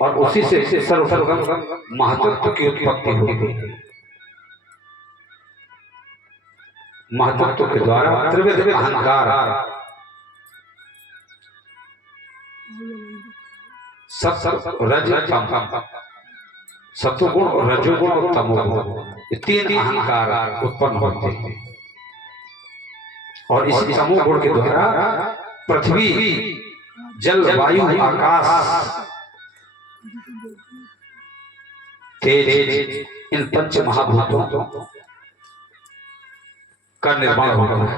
और उसी से सर्वप्रथम महत्त्व की उत्पत्ति होती है। महत्त्व के द्वारा त्रिविध अहंकार सत्व रज तम, सत्वगुण और रजोगुण और तमोगुण, ये तीन अहंकार उत्पन्न होते हैं। और इसी तमोगुण के द्वारा पृथ्वी, जल, वायु, आकाश, तेज, इन पंच महाभूतों का निर्माण होता है।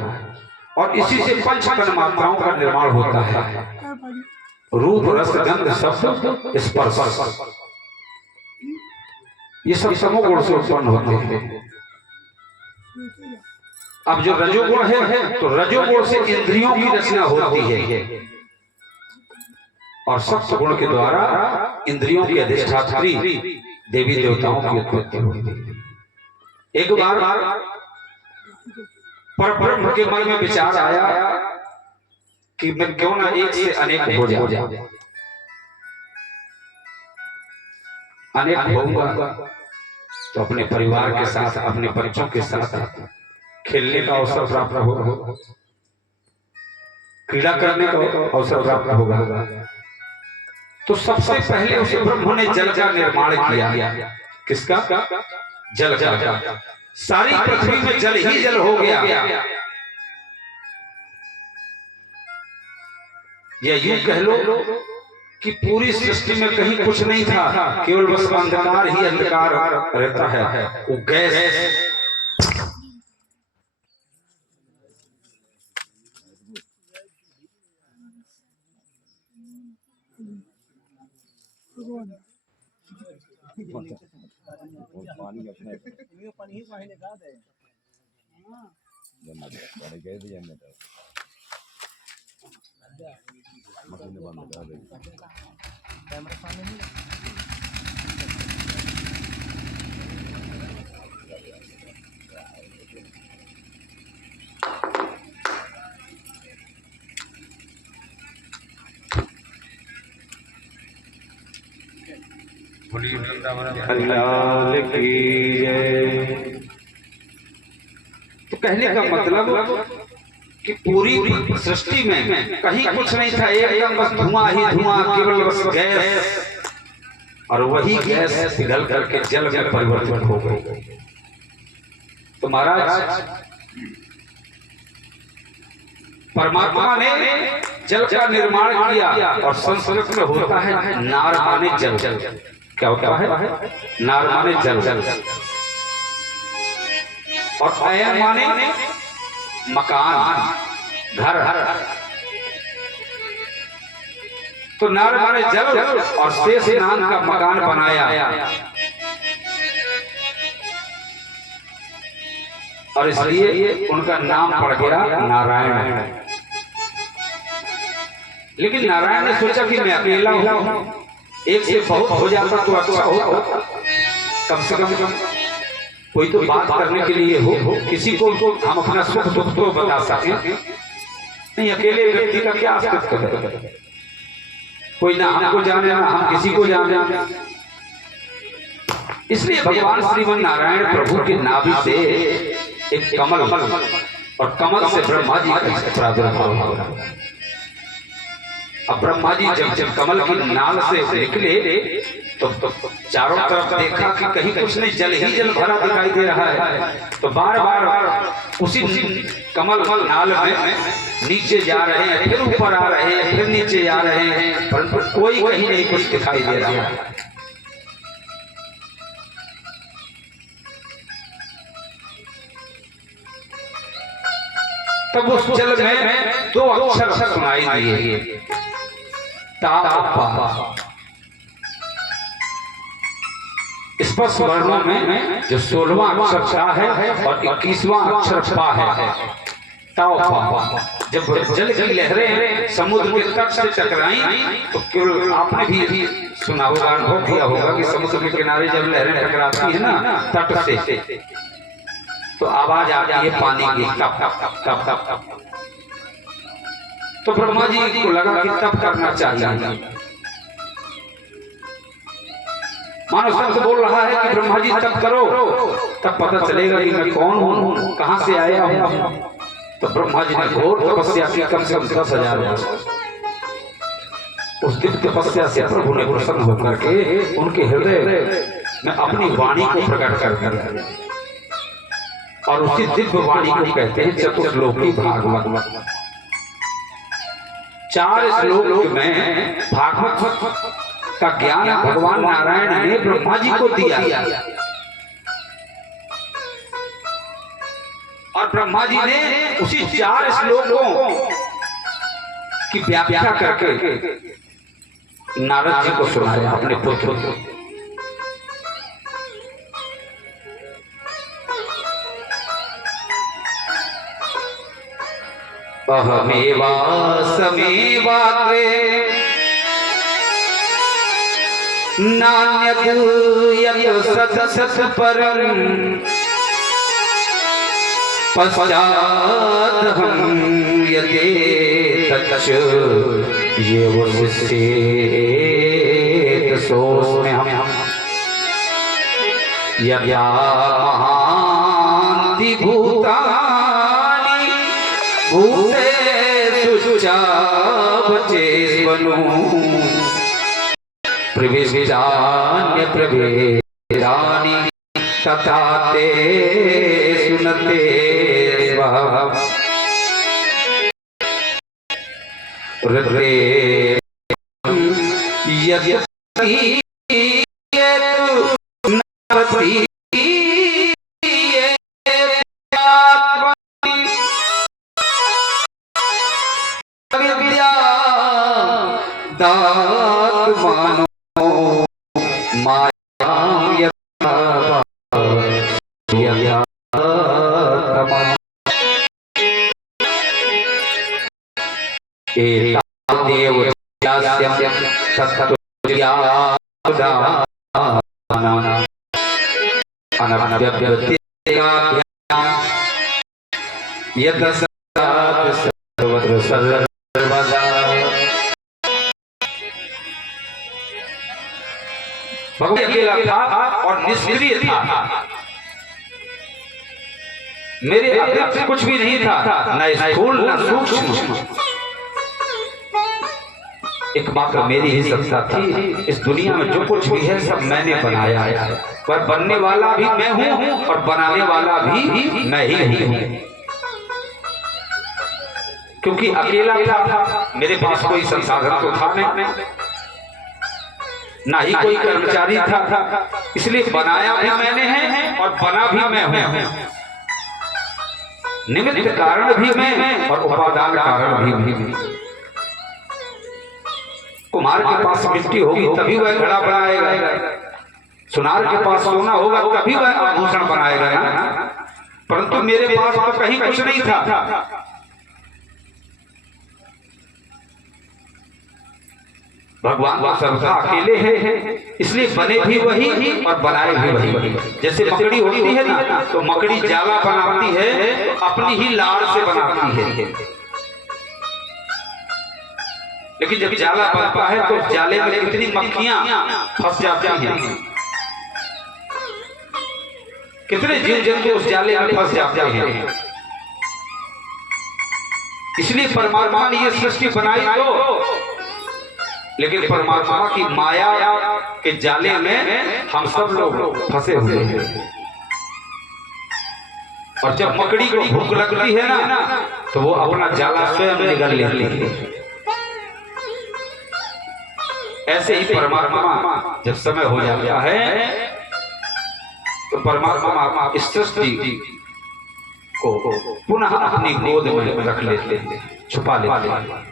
और इसी से पंच तन्मात्राओं का निर्माण होता है। रूप, रस, गंध, शब्द, स्पर्श, ये सब तमोगुण से उत्पन्न होते हैं। अब जो रजोगुण है तो रजोगुण से इंद्रियों की रचना होती है और सत्वगुण के द्वारा इंद्रियों की अधिष्ठात्री देवी देवताओं की उत्पत्ति होती है। एक बार परब्रह्म के मन में विचार आया कि मैं क्यों ना एक से अनेक हो जाऊं, अनेक होऊंगा तो अपने परिवार के साथ, अपने बच्चों के साथ खेलने का अवसर प्राप्त होगा, क्रीड़ा करने का अवसर प्राप्त होगा। तो सबसे पहले उस ब्रह्म ने जल का निर्माण किया। किसका? जल का। सारी पृथ्वी में जल ही जल हो गया। या यूं कह लो कि पूरी सृष्टि में कहीं कुछ नहीं था, केवल बस अंधकार ही अंधकार रहता है। वो गैस पानी ही पानी निकाल दे बड़े गए थे जन्नत मशीन बंद कर दे कैमरा सामने नहीं अल्लाह की जय। तो कहने का मतलब कि पूरी सृष्टि में कहीं कुछ नहीं था, एकदम बस धुआं ही धुआं, केवल बस गैस, और वही गैस पिघल करके जल में परिवर्तित हो गई। तो महाराज परमात्मा ने जल का निर्माण किया और संस्कृत में होता है नार माने जल। क्या होता है? नार माने जल और अयन माने मकान, घर। तो नार माने जल और शेष नाम का मकान बनाया और इसलिए उनका नाम पड़ गया नारायण। लेकिन नारायण ने सोचा कि मैं अकेला हूं, एक से बहुत हो जाता तो अच्छा होता, कम से कम कोई तो बात करने के लिए हो, किसी को हम अपना सुख दुख तो बता सकें। नहीं, अकेले व्यक्ति का क्या अस्तित्व है? कोई ना हमको जाने ना हम किसी को जाने। इसलिए भगवान श्रीमन नारायण प्रभु के नाभि से एक कमल और कमल से ब्रह्मा जी का प्रादुर्भाव हुआ। अब ब्रह्मा जी जब कमल की नाल से निकले तो चारों तरफ देखा कि कहीं कुछ नहीं, जल ही जल भरा दिखाई दे रहा है। तो बार बार उसी कमल नाल में नीचे जा रहे हैं, फिर ऊपर आ रहे हैं, फिर नीचे आ रहे हैं, परंतु कोई कहीं नहीं कुछ दिखाई दे रहा है। तब उस जल में दो अक्षर सुनाई दिए, ता। स्पष्ट वर्णों में जो 16वां अक्षर ता है और 21वां अक्षर पा है, जब जल की लहरें समुद्र के तट से टकराई तो केवल आपने भी सुना होगा, अनुभव किया होगा कि समुद्र के किनारे जब लहरें टकराती है ना तट से, तो आवाज आती है पानी की, टप टप टप टप टप। तो ब्रह्मा जी को लगा कि तप करना चाहिए, मानो शब्द बोल रहा है कि ब्रह्मा जी तप करो, तब पता चलेगा कि मैं कौन हूँ, कहाँ से आया हूँ। तो ब्रह्मा जी ने घोर तपस्या की, कम से कम 10,000 वर्ष। उस दिव्य तपस्या से प्रभु ने प्रसन्न होकर के उनके हृदय में अपनी वाणी को प्रकट कर, और उसी दिव्य वाणी को कहते हैं चतुर्लोकी भागवत। 4 श्लोक में भागवत का ज्ञान भगवान नारायण ने ब्रह्मा जी को दिया, और ब्रह्मा जी ने उसी 4 श्लोकों की व्याख्या करके नारद जी को सुनाया अपने पुत्र को। अहमेवासमेवाग्रे नान्यत् यत् सत् परम् पश्चादहं यदेतच्च ये वो शिष्येत सोऽस्म्यहम् यद्या महान्ति भूतानि भूतेषु चावचेष्वनु प्रविष्टान्य प्रभेदानि तथा ते सुनते स्वः हृदये यद्यतीयेतु न प्रतीयेत्यात्मनि विद्यादात्मानो मायां यथा एतावदेव ज्ञास्यं तत्त्वज्ञानानाम् अनभ्यव्यतिरेकाभ्यां यतः सर्वत्र सर्वदा। भगवान अकेला था और निष्क्रिय था, मेरे अतिरिक्त कुछ भी नहीं था, न स्थूल न सूक्ष्म, एकमात्र मेरी ही सत्ता थी। इस दुनिया में जो कुछ भी है सब मैंने बनाया है, पर बनने वाला भी मैं हूँ और बनाने वाला भी मैं ही हूँ। क्योंकि अकेला था, मेरे पास कोई संसाधन तो था नहीं, ना ही कोई कर्मचारी था, इसलिए बनाया भी मैंने है और बना भी मैं हूँ। निमित्त कारण भी मैं और उपादान कारण भी मैं। कुम्हार के पास मिट्टी होगी तभी वह घड़ा बनाएगा, सुनार के पास सोना होगा तभी वह आभूषण बनाएगा ना, परंतु मेरे पास तो कहीं कुछ नहीं था। भगवान तो सर्वथा अकेले हैं, इसलिए बने भी वही और बनाए भी वही। जैसे मकड़ी होती है ना, तो मकड़ी जाला बनाती है अपनी ही लाड़ से बनाती है, लेकिन जब जाला बनता है तो जाले में कितनी मक्खियां फंस जाती हैं, कितने जीव जंतु उस जाले में फंस जाते हैं। इसलिए परमात्मा ने ये सृष्टि बनाई तो, लेकिन परमात्मा की माया के जाले में हम सब लोग फंसे हुए हैं। और जब मकड़ी को भूख लगती है ना, तो वो अपना जाला स्वयं निगल लेती है। ऐसे ही परमात्मा जब समय हो जाता है तो परमात्मा इस सृष्टि को पुनः अपनी गोद में रख लेते हैं, छुपा लेते हैं।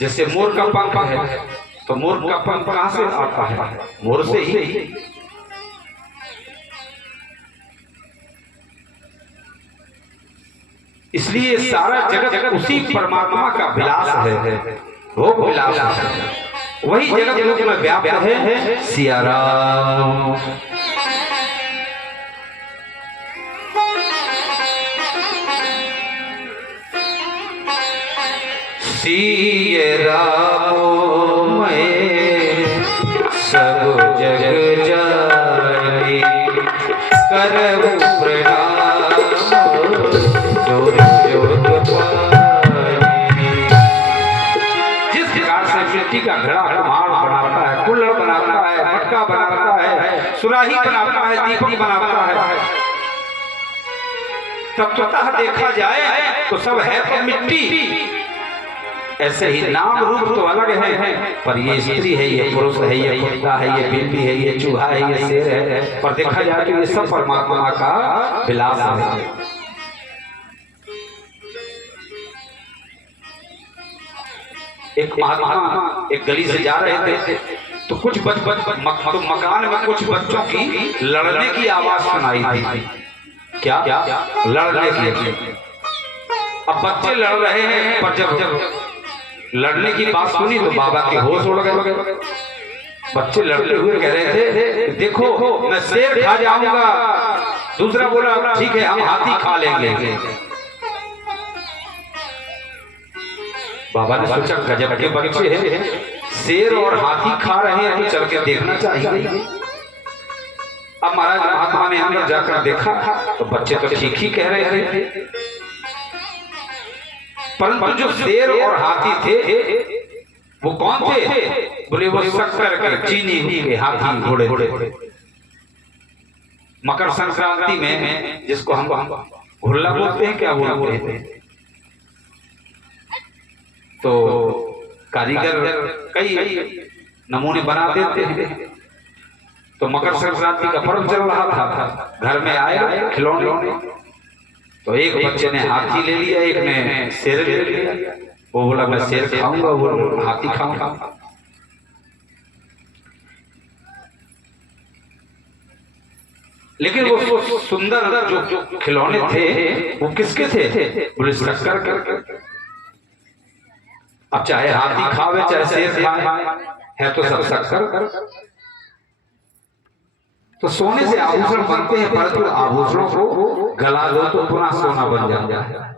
जैसे मोर का पंख है, तो मोर का पंख कहां से आता है? मोर से ही। इसलिए सारा जगत उसी परमात्मा का विलास है, वो विलास है, वही जगत रूप में व्याप्त है। सिया राम सिय राम मैं सब जग जाने करहु प्रणाम जोर जोत पानी। जिस प्रकार से मिट्टी का घड़ा कुम्हार बनाता है, कुल्हड़ बनाता है, मटका बनाता है, सुराही बनाता है, दीपक बनाता है, तत्वतः देखा जाए तो सब है तो मिट्टी। ऐसे ही नाम रूप तो अलग है, पर ये स्त्री है, ये पुरुष है, ये कुत्ता है, ये बिल्ली है, ये चूहा है, ये शेर है, पर देखा जाए तो ये सब परमात्मा का विलास है। एक महात्मा एक गली से जा रहे थे तो कुछ मकान में कुछ बच्चों की लड़ने की आवाज सुनाई थी। क्या लड़ने की। अब बच्चे लड़ रहे हैं, पर जब लड़ने की बात सुनी तो बाबा के होश उड़ गए। बच्चे लड़ते हुए कह रहे थे देखो मैं शेर खा जाऊंगा, दूसरा बोला ठीक है हम हाथी खा लेंगे। बाबा ने सोचा गजब के बच्चे हैं, शेर और हाथी खा रहे हैं तो चल के देखना चाहिए। अब महाराज महात्मा ने अंदर जाकर देखा तो बच्चे तो ठीक ही कह रहे थे, परंतु जो शेर और हाथी थे वो कौन थे? बोले वो शक्कर के चीनी के हाथी घोड़े। मकर संक्रांति में जिसको हम हुल्ला बोलते हैं, क्या बोलते हैं, तो कारीगर कई नमूने बना देते हैं। तो मकर संक्रांति का पर्व चल रहा था, घर में आए खिलौने, तो एक बच्चे ने हाथी ले लिया, एक ने शेर ले लिया। वो बोला मैं शेर खाऊंगा, वो हाथी खाऊंगा। लेकिन वो सुंदर जो खिलौने थे वो किसके थे? बोले शक्कर के। अब चाहे हाथी खावे चाहे शेर खाए, है तो सब शक्कर। तो सोने से आभूषण बनते हैं, परंतु आभूषणों को गला दो तो पुनः सोना बन जाता है।